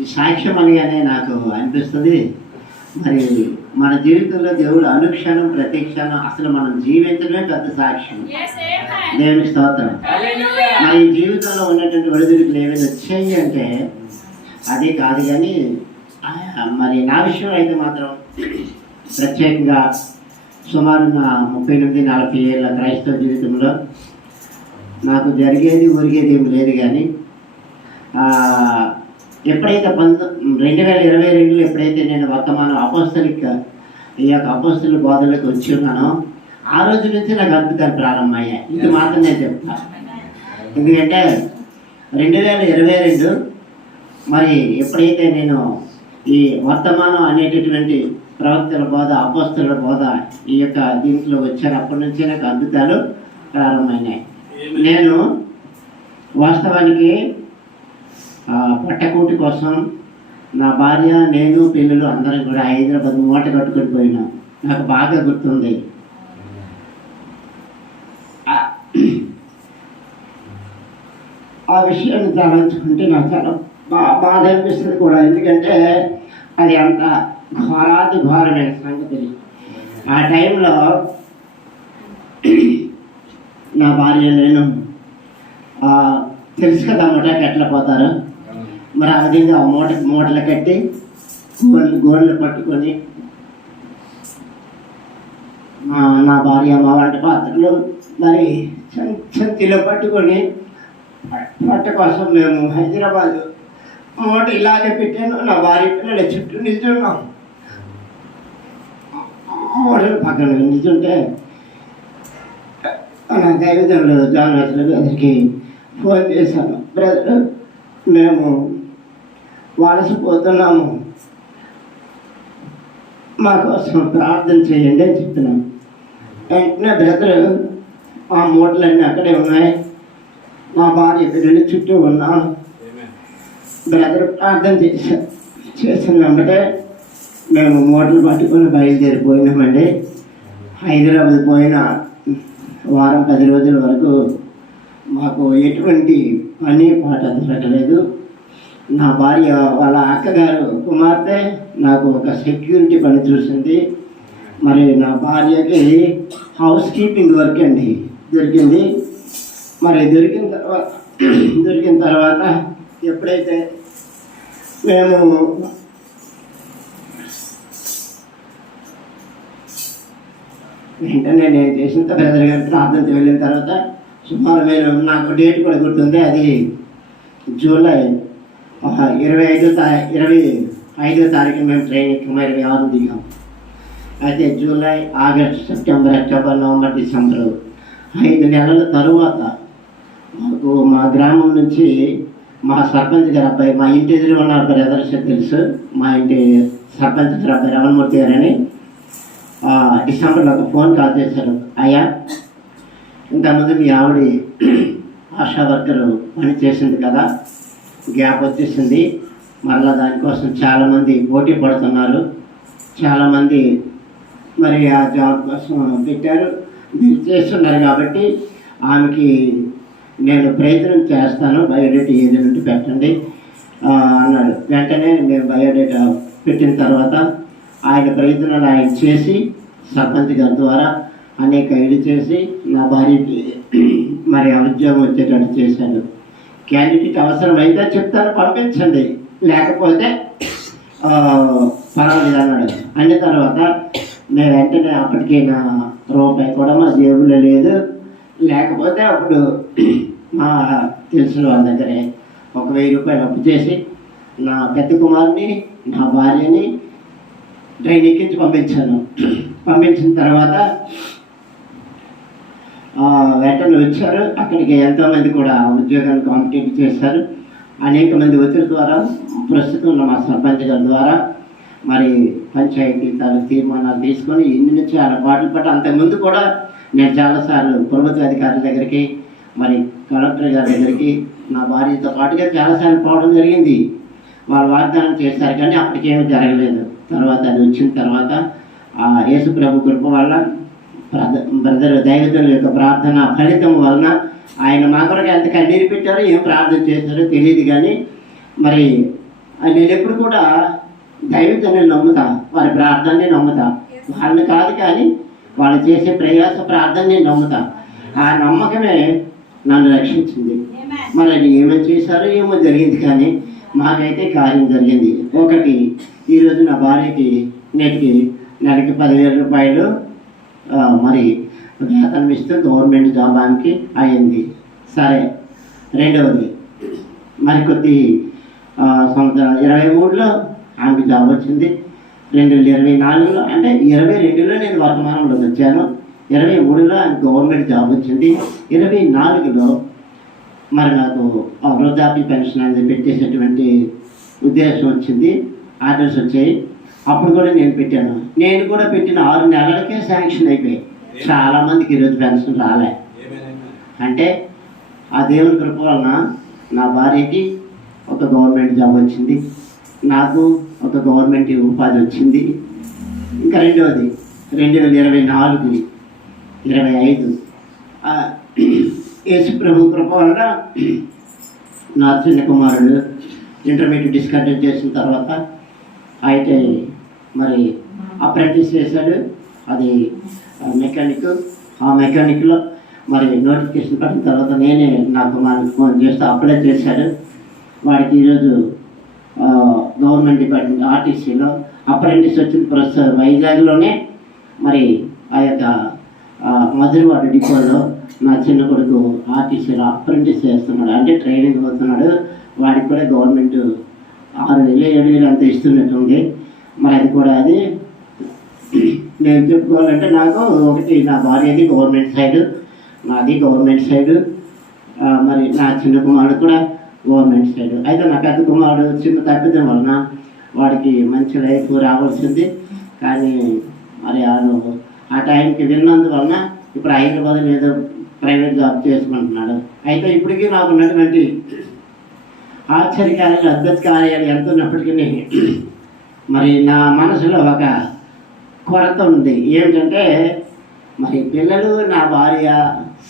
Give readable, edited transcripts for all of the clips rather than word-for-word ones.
ఈ సాక్ష్యం అనగానే నాకు అనిపిస్తుంది, మరి మన జీవితంలో దేవుడు అనుక్షణం ప్రతి క్షణం అసలు మనం జీవించడమే పెద్ద సాక్ష్యం. దేవుని స్తోత్రం. మరి జీవితంలో ఉన్నటువంటి ఒడిదుడుకులు ఏమైనా వచ్చాయి అంటే అది కాదు, కానీ మరి నా విషయం అయితే మాత్రం ప్రత్యేకంగా సుమారు నా 39-40 ఏళ్ళ క్రైస్తవ జీవితంలో నాకు జరిగేది ఒరిగేది ఏమి లేదు. కానీ ఎప్పుడైతే 2022లో ఎప్పుడైతే నేను వర్తమానం అపోస్తలిక ఈ యొక్క అపోస్తల బోధనలకు వచ్చి ఉన్నానో ఆ రోజు నుంచి నాకు అద్భుతాలు ప్రారంభమయ్యాయి. ఇది మాత్రం నేను చెప్తాను. ఎందుకంటే 2022 మరి ఎప్పుడైతే నేను ఈ వర్తమానం అనేటటువంటి ప్రవక్తల బోధ అపోస్తల బోధ ఈ యొక్క దీంట్లో వచ్చాను, అప్పటి నుంచే నాకు అద్భుతాలు ప్రారంభమైనాయి. నేను వాస్తవానికి పట్టకూటి కోసం నా భార్య నేను పిల్లలు అందరం కూడా హైదరాబాద్ మూట కట్టుకొని పోయినాం. నాకు బాగా గుర్తుంది. ఆ విషయాన్ని తలంచుకుంటే నాకు చాలా బాధ అనిపిస్తుంది కూడా. ఎందుకంటే అది అంత ఘోరాది ఘోరమైన సంగతి. ఆ టైంలో నా భార్య నేను తెలుసు కదా మూటకి ఎట్లా పోతారు, మరి ఆ విధంగా మూటలు కట్టి గోళ్ళు పట్టుకొని నా భార్య మా వంటి పాత్రలు మరి సంతిలో పట్టుకొని పట్ట కోసం మేము హైదరాబాద్ మూట ఇలాగే పెట్టాను. నా భార్య పిల్లల చుట్టూ నిల్చున్నాం. మూటలు పక్కన నిల్చుంటే నా దైవజనులు జాన్ గారికి ఫోన్ చేశాను, బ్రదర్ మేము వలసపోతున్నాము, మా కోసం ప్రార్థన చేయండి అని చెప్తున్నాను. వెంటనే బ్రదర్ ఆ మూటలన్నీ అక్కడే ఉన్నాయి, మా భార్య పిల్లలు చుట్టూ ఉన్నాం. బ్రదర్ ప్రార్థన చేసిన వెంబటే మేము మూటలు పట్టుకొని బయలుదేరిపోయినామండి. హైదరాబాద్ పోయిన వారం 10 రోజుల వరకు మాకు ఎటువంటి పని పాట దొరకలేదు. నా భార్య వాళ్ళ అక్కగారు కుమార్తె నాకు ఒక సెక్యూరిటీ పని చూసింది. మరి నా భార్యకి హౌస్ కీపింగ్ వర్క్ అండి దొరికింది. మరి దొరికిన తర్వాత ఎప్పుడైతే మేము వెంటనే నేను చేసిన బ్రదర్ గారు ప్రార్థనకి వెళ్ళిన తర్వాత సుమారు నేను నాకు డేట్ కూడా గుర్తుంది, అది జూలై 25వ తారీఖు మేము ట్రైన్ ఎక్కి 26 దిగాం. అయితే July, August, September, October, November, December 5 నెలల తరువాత మాకు మా గ్రామం నుంచి మా సర్పంచ్ గారు అబ్బాయి, మా ఇంటి ఎదురు ఉన్న బ్రదర్స్ తెలుసు, మా ఇంటి సర్పంచ్ గారు అబ్బాయి రమణమూర్తి గారని డిసెంబర్లో ఒక ఫోన్ కాల్ చేశారు. అయ్యా, ఇంతకుముందు మీ ఆవిడ ఆశా వర్కర్ పని చేసింది కదా, గ్యాప్ వచ్చేసింది, మరలా దానికోసం చాలామంది పోటీ పడుతున్నారు, చాలామంది మరి ఆ జాబ్ కోసం పెట్టారు, మీరు చేస్తున్నారు కాబట్టి ఆమెకి నేను ప్రయత్నం చేస్తాను, బయోడేటా ఏదైనా పెట్టండి అన్నాడు. వెంటనే మేము బయోడేటా పెట్టిన తర్వాత ఆయన ప్రయత్నాలు ఆయన చేసి సర్పంచ్ గారి ద్వారా అనేక ఇది చేసి నా భార్యకి మరి ఉద్యోగం వచ్చేటట్టు చేశాడు. క్యాండిడేట్ అవసరమైతే చెప్తాను పంపించండి, లేకపోతే పర్వాలేదు అన్నాడు. అన్న తర్వాత నేను వెంటనే అప్పటికే నా రూపాయి కూడా మా జేబులో లేదు, లేకపోతే అప్పుడు మా తెలిసిన వాళ్ళ దగ్గరే ఒక 1000 రూపాయలు అప్పు చేసి నా పెద్ద కుమారుని నా భార్యని ట్రైన్ ఎక్కించి పంపించాను. పంపించిన తర్వాత వెంటనే వచ్చారు. అక్కడికి ఎంతోమంది కూడా ఉద్యోగాన్ని కాంపిటేట్ చేశారు. అనేక మంది ఒత్తిడి ద్వారా ప్రస్తుతం ఉన్న మా సర్పంచ్ గారి ద్వారా మరి పంచాయతీ తీర్మానాలు తీసుకొని ఇన్ని నుంచి చాలా పాటలు పట్ట. అంతకుముందు కూడా నేను చాలాసార్లు ప్రభుత్వ అధికారుల దగ్గరికి మరి కలెక్టర్ గారి దగ్గరికి నా భార్యతో పాటుగా చాలాసార్లు పోవడం జరిగింది. వాళ్ళు వాగ్దానం చేశారు, కానీ అప్పటికేమీ జరగలేదు. తర్వాత అది వచ్చిన తర్వాత యేసు ప్రభు కృప వల్ల బ్రదర్ దైవజనుల యొక్క ప్రార్థన ఫలితం వలన ఆయన మా కొరకు ఎంత కన్నీరు పెట్టారో ఏం ప్రార్థన చేశారో తెలియదు. కానీ మరి నేను ఎప్పుడు కూడా దైవజనులు నమ్ముతా, వారి ప్రార్థనని నమ్ముతా. వాళ్ళని కాదు కానీ వాళ్ళు చేసే ప్రయాస ప్రార్థనని నమ్ముతా. ఆ నమ్మకమే నన్ను రక్షించింది. మరి అది ఏమో చేశారో ఏమో జరిగింది, కానీ మాకైతే కార్యం జరిగింది. ఒకటి, ఈరోజు నా భార్యకి నెలకి 10,000 రూపాయలు మరి వేతనం ఇస్తూ గవర్నమెంట్ జాబ్ ఆమెకి అయింది. సరే. రెండవది, మరికొద్ది సంవత్సరం 23లో ఆమెకి జాబ్ వచ్చింది. 2024లో అంటే 22లో నేను వర్తమానంలోకి వచ్చాను. 23లో ఆమె గవర్నమెంట్ జాబ్ వచ్చింది. 24లో మరి నాకు వృద్ధాప్య పెన్షన్ అనేది పెట్టేసేటువంటి ఉద్దేశం వచ్చింది. ఆర్డర్స్ వచ్చాయి. అప్పుడు కూడా నేను పెట్టాను. నేను కూడా పెట్టిన 6 నెలలకే శాంక్షన్ అయిపోయాయి. చాలామందికి ఈరోజు పెన్షన్ రాలే. అంటే ఆ దేవుని కృప వలన నా భార్యకి ఒక గవర్నమెంట్ జాబ్ వచ్చింది, నాకు ఒక గవర్నమెంట్ ఉపాధి వచ్చింది. ఇంకా రెండవది 2024, 25 యేసు ప్రభు కృప వలన నా చిన్న కుమారుడు ఇంటర్మీడియట్ డిస్కంటిన్యూ చేసిన తర్వాత అయితే మరి అప్రెంటిస్ చేశాడు. అది మెకానిక్. ఆ మెకానిక్లో మరి నోటిఫికేషన్ పడిన తర్వాత నేనే నా కుమారుడికి ఫోన్ చేస్తూ అప్లై చేశాడు. వాడికి ఈరోజు గవర్నమెంట్ డిపార్ట్మెంట్ ఆర్టీసీలో అప్రెంటిస్ వచ్చింది. ప్రస్తుతం వైజాగ్లోనే మరి ఆ యొక్క మధురవాడ డిపోలో నా చిన్న కొడుకు ఆర్టీసీలో అప్రెంటిస్ చేస్తున్నాడు, అంటే ట్రైనింగ్ అవుతున్నాడు. వాడికి కూడా గవర్నమెంట్ 6,000 7,000 అంత ఇస్తున్నట్టుంది. మరి అది కూడా అది నేను చెప్పుకోవాలంటే నాకు ఒకటి, నా భార్యది గవర్నమెంట్ సైడు, నాది గవర్నమెంట్ సైడు, మరి నా చిన్న కుమారుడు కూడా గవర్నమెంట్ సైడు. అయితే నా పెద్ద కుమారుడు చిన్న తప్పిదం వలన వాడికి మంచి లైఫ్ రావాల్సింది. కానీ మరి ఆ టైంకి విన్నందువలన ఇప్పుడు హైదరాబాద్లో ఏదో ప్రైవేట్ జాబ్ చేసుకుంటున్నాడు. అయితే ఇప్పటికీ నాకు ఉన్నటువంటి ఆశ్చర్యకార్యాలు, అద్భుత కార్యాలు ఎంత ఉన్నప్పటికీ మరి నా మనసులో ఒక కొరత ఉంది. ఏమిటంటే మరి పిల్లలు, నా భార్య,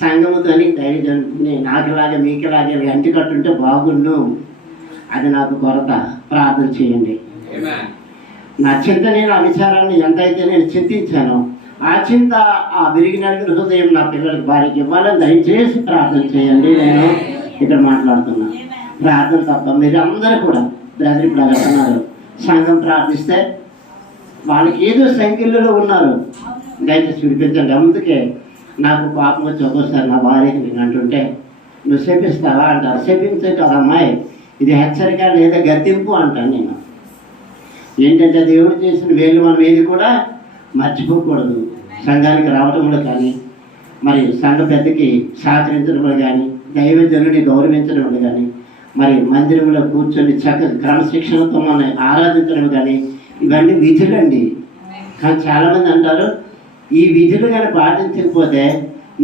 సంఘముతోని దైవజనుని నాకులాగా మీకులాగా అంటికట్టుంటే బాగుండు. అది నాకు కొరత. ప్రార్థన చేయండి. నా చింతని, నా విచారాన్ని ఎంతైతే నేను చింతించానో ఆ చింత, ఆ విరిగిన హృదయం నా పిల్లలకి, భార్యకి ఇవ్వాలని దయచేసి ప్రార్థన చేయండి. నేను ఇక్కడ మాట్లాడుతున్నా. ప్రార్థన తప్ప మీరు అందరూ కూడా బ్రదర్ ఇప్పుడు అడుగుతున్నారు, సంఘం ప్రార్థిస్తే వాళ్ళకి ఏదో సంఖ్యలో ఉన్నారు, దయచేసి విడిపించండి. అందుకే నాకు పాపం వచ్చి ఒక్కోసారి నా భార్యకి నేను అంటుంటే, నువ్వు శపిస్తావా అంటారు. శపించే కదా అమ్మాయి, ఇది హెచ్చరిక లేదా గద్దింపు అంటాను నేను. ఏంటంటే దేవుడు చేసిన వేలు మనం ఏది కూడా మర్చిపోకూడదు. సంఘానికి రావడంలో కానీ, మరి సంఘ పెద్దకి సహకరించడంలో కానీ, దైవజనుని గౌరవించడంలో కానీ, మరి మందిరంలో కూర్చొని చక్కగా క్రమశిక్షణతో మనం ఆరాధించడం కానీ, ఇవన్నీ విధులండి. కానీ చాలామంది అంటారు, ఈ విధులు కానీ పాటించకపోతే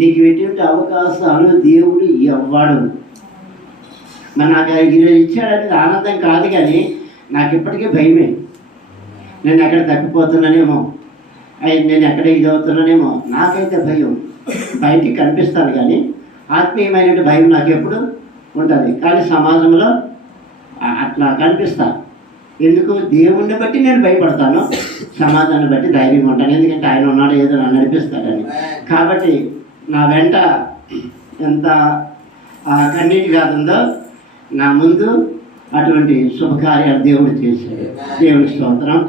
నీకు ఎటువంటి అవకాశాలు దేవుడు ఇవ్వడు. మరి నాకు ఈరోజు ఇచ్చాడనేది ఆనందం కాదు, కానీ నాకు ఇప్పటికీ భయమే. నేను ఎక్కడ తప్పిపోతున్నానేమో, నేను ఎక్కడ ఇదవుతున్నానేమో, నాకైతే భయం. బయటికి కనిపిస్తాను కానీ ఆత్మీయమైన భయం నాకు ఎప్పుడు ఉంటుంది. కానీ సమాజంలో అట్లా కనిపిస్తాను. ఎందుకు? దేవుణ్ణి బట్టి నేను భయపడతాను, సమాజాన్ని బట్టి ధైర్యం ఉంటాను. ఎందుకంటే ఆయన ఉన్నాడు, ఏదో నన్ను నడిపిస్తాడని. కాబట్టి నా వెంట ఎంత కన్నీటి వ్యాధి ఉందో, నా ముందు అటువంటి శుభకార్యాలు దేవుడు చేశాడు. దేవుడి స్తోత్రం.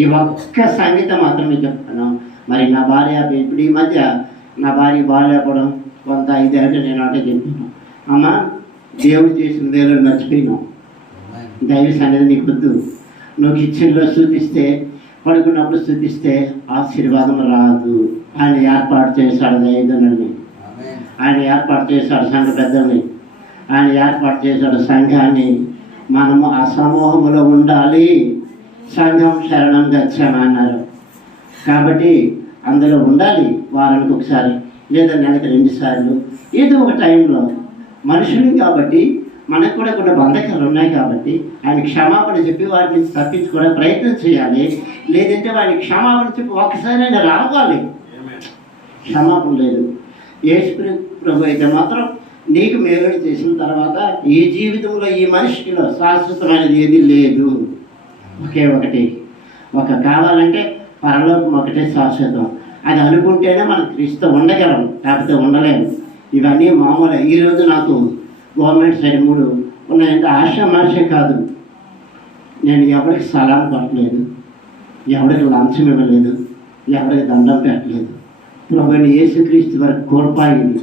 ఈ ఒక్క సంగీతం మాత్రమే చెప్తాను. మరి నా భార్య ఇప్పుడు ఈ మధ్య నా భార్య బాగాలేకపోవడం కొంత ఇదేంటే నేను అంటే చెప్పాను, అమ్మ దేవుడు చేసిన వేలు మర్చిపోయినావు, దైవ సన్నిధి నీకు వద్దు. నువ్వు కిచెన్లో స్తుతిస్తే, పడుకున్నప్పుడు స్తుతిస్తే ఆశీర్వాదం రాదు. ఆయన ఏర్పాటు చేశాడు దైవజనుల్ని, ఆయన ఏర్పాటు చేశాడు సంఘ పెద్దల్ని, ఆయన ఏర్పాటు చేశాడు సంఘాన్ని. మనము ఆ సమూహంలో ఉండాలి. సంఘం శరణం గచ్చామన్నారు. కాబట్టి అందులో ఉండాలి. వారానికి ఒకసారి లేదా నెలకు 2 సార్లు, ఏదో ఒక టైంలో. మనుషులు కాబట్టి మనకు కూడా కొన్ని బంధకాలు ఉన్నాయి. కాబట్టి ఆయన క్షమాపణ చెప్పి వాటి నుంచి తప్పించుకోవడం ప్రయత్నం చేయాలి. లేదంటే వాడిని క్షమాపణ చెప్పి ఒకసారి ఆయన రావాలి. క్షమాపణ లేదు. యేసు ప్రభు అయితే మాత్రం నీకు మేలు చేసిన తర్వాత ఈ జీవితంలో ఈ మనిషిలో శాశ్వతమైనది ఏది లేదు. ఒకే ఒకటి కావాలంటే పరలోకం ఒకటే శాశ్వతం. అది అనుకుంటేనే మనం క్రీస్తు ఉండగలం, లేకపోతే ఉండలేము. ఇవన్నీ మామూలు. ఈరోజు నాకు గవర్నమెంట్ సైడ్ 3 ఉన్నాయంటే ఆశామాషే కాదు. నేను ఎవరికి సలాం కొట్టలేదు, ఎవరికి లంచం ఇవ్వలేదు, ఎవరికి దండం పెట్టలేదు. ప్రభుని యేసుక్రీస్తు వరకు కోల్పోయింది.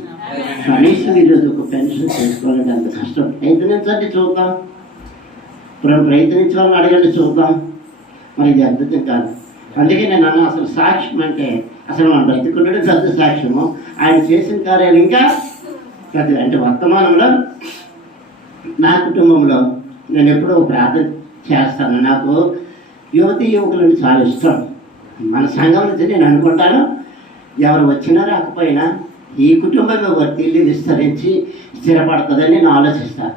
కనీసం ఈరోజు ఒక పెన్షన్ చేసుకోవాలంటే అంత కష్టం. ప్రయత్నించండి చూద్దాం, ప్రయత్నించాలని అడగండి చూద్దాం. మరి ఇది అద్భుతం కాదు. అందుకే నేను అన్న అసలు సాక్ష్యం అంటే అసలు మనం బ్రతికుంటే పెద్ద సాక్ష్యము. ఆయన చేసిన కార్యాలు ఇంకా పెద్ద. అంటే వర్తమానంలో నా కుటుంబంలో నేను ఎప్పుడూ ప్రార్థన చేస్తాను. నాకు యువతి యువకులను చాలా ఇష్టం. మన సంఘం నుంచి నేను అనుకుంటాను, ఎవరు వచ్చినా రాకపోయినా ఈ కుటుంబం వర్తిల్లి విస్తరించి స్థిరపడుతుందని నేను ఆలోచిస్తాను.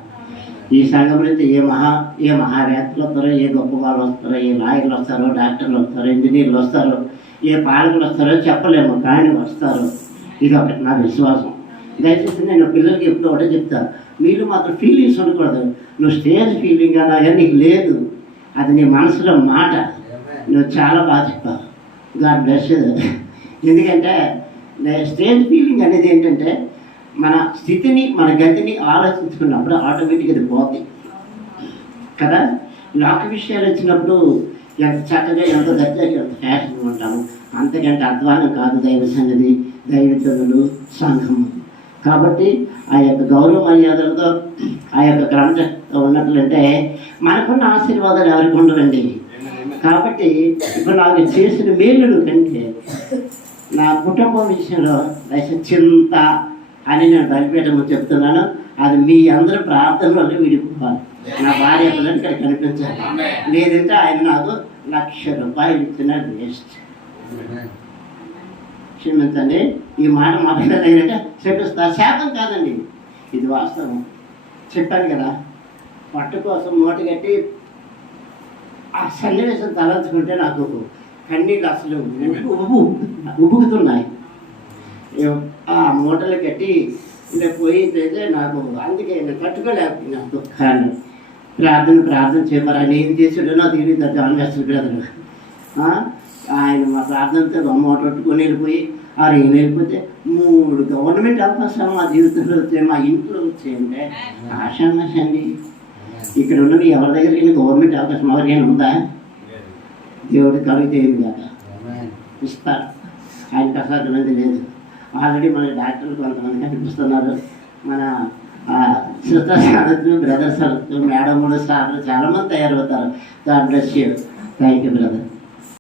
ఈ సంఘం నుంచి ఏ మహావేత్తలు వస్తారో, ఏ గొప్ప వాళ్ళు వస్తారో, ఏ లాయర్లు వస్తారో, డాక్టర్లు వస్తారో, ఇంజనీర్లు వస్తారో, ఏ పాలకులు వస్తారో చెప్పలేము, కానీ వస్తారు. ఇది ఒకటి నా విశ్వాసం. దయచేసి నేను పిల్లలకి ఎప్పుడు ఒకటే చెప్తాను, మీరు మాత్రం ఫీలింగ్స్ ఉండకూడదు. నువ్వు స్టేజ్ ఫీలింగ్ అలాగే నీకు లేదు, అది నీ మనసులో మాట. నువ్వు చాలా బాగా చెప్పావు. God bless. ఎందుకంటే స్టేజ్ ఫీలింగ్ అనేది ఏంటంటే మన స్థితిని, మన గతిని ఆలోచించుకున్నప్పుడు ఆటోమేటిక్గా అది పోతుంది కదా. లోక విషయాలు వచ్చినప్పుడు ఎంత చక్కగా, ఎంత దర్జాగా, ఎంత ఫ్యాషన్ ఉంటాము. అంతకంటే అధ్వానం కాదు దైవ సన్నిధి, దైవజనులు, సంఘము. కాబట్టి ఆ యొక్క గౌరవ మర్యాదలతో, ఆ యొక్క క్రమశక్తితో ఉన్నట్లంటే మనకున్న ఆశీర్వాదాలు ఎవరికి ఉండవండి. కాబట్టి ఇప్పుడు నాకు చేసిన మేలుడు కంటే నా కుటుంబం విషయంలో చింత అని నేను బలిపేటము చెప్తున్నాను. అది మీ అందరూ ప్రార్థనలో విడిపోవాలి. నా భార్య పిల్లలు ఇక్కడ కనిపించాలి. లేదంటే ఆయన నాకు ₹1,00,000 ఇచ్చిన వేస్ట్. క్షమించండి, ఈ మాట మాట్లాడాలంటే చెప్పిస్తా. శాపం కాదండి, ఇది వాస్తవం. చెప్పాను కదా, పట్టు కోసం మూట కట్టి ఆ సన్నివేశం తలంచుకుంటే నాకు కన్నీళ్ళు అసలు ఉబ్బుకుతున్నాయి. ఆ మూటలు కట్టి ఇలా పోయితే నాకు అందుకే నేను తట్టుకోలేకపోయినా దుఃఖాన్ని. ప్రార్థన చేయమని ఆయన ఏం చేసాడో నాకు తెలియదు. జాన్వేశ్వర బ్రదర్ ఆయన మా ప్రార్థనతో మూట పట్టుకొని వెళ్ళిపోయి వెళ్ళిపోతే 3 గవర్నమెంట్ అవకాశాలు మా జీవితంలో వచ్చాయి, మా ఇంట్లో వచ్చాయంటే ఆశామాషండి. ఇక్కడ ఉన్నవి ఎవరి దగ్గరికి గవర్నమెంట్ అవకాశం ఎవరికైనా ఉందా? దేవుడి కలిగితే ఏమి కాక ఇస్తారు. ఆయనకు అసాధ్యమైనది లేదు. ఆల్రెడీ మన డాక్టర్లు కొంతమంది కనిపిస్తున్నారు. మన సిస్టర్స్ అనొచ్చు, బ్రదర్స్ అనొచ్చు, మేడములు, స్టాఫ్లు చాలామంది తయారవుతారు. God bless you. Thank you brother.